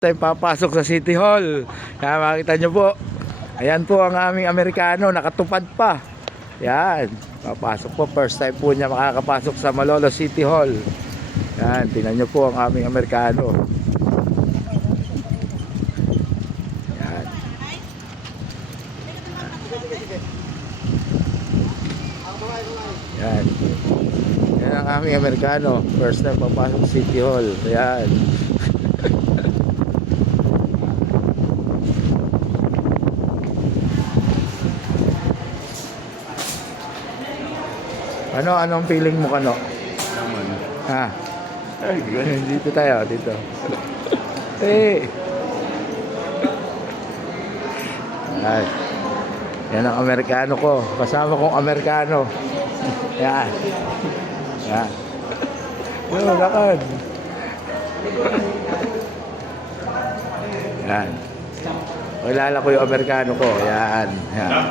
Tayo papasok sa City Hall. Kaya makita nyo po. Ayan po ang aming Amerikano. Nakatupad pa. Yan. Papasok po. First time po niya makakapasok sa Malolos City Hall. Yan. Tingnan nyo po ang aming Amerikano. Yan. Yan. Yan ang aming Amerikano. First time papasok sa City Hall. Yan. Anong feeling mo kano? Naman. Ha? Ay, ganun. Dito tayo, dito. Eh. Ay. Yan ang Amerikano ko. Kasama kong Amerikano. Yan. Yan. Yo, lakad. Yan. Kilala ko yung Amerikano ko. Yan. Yan.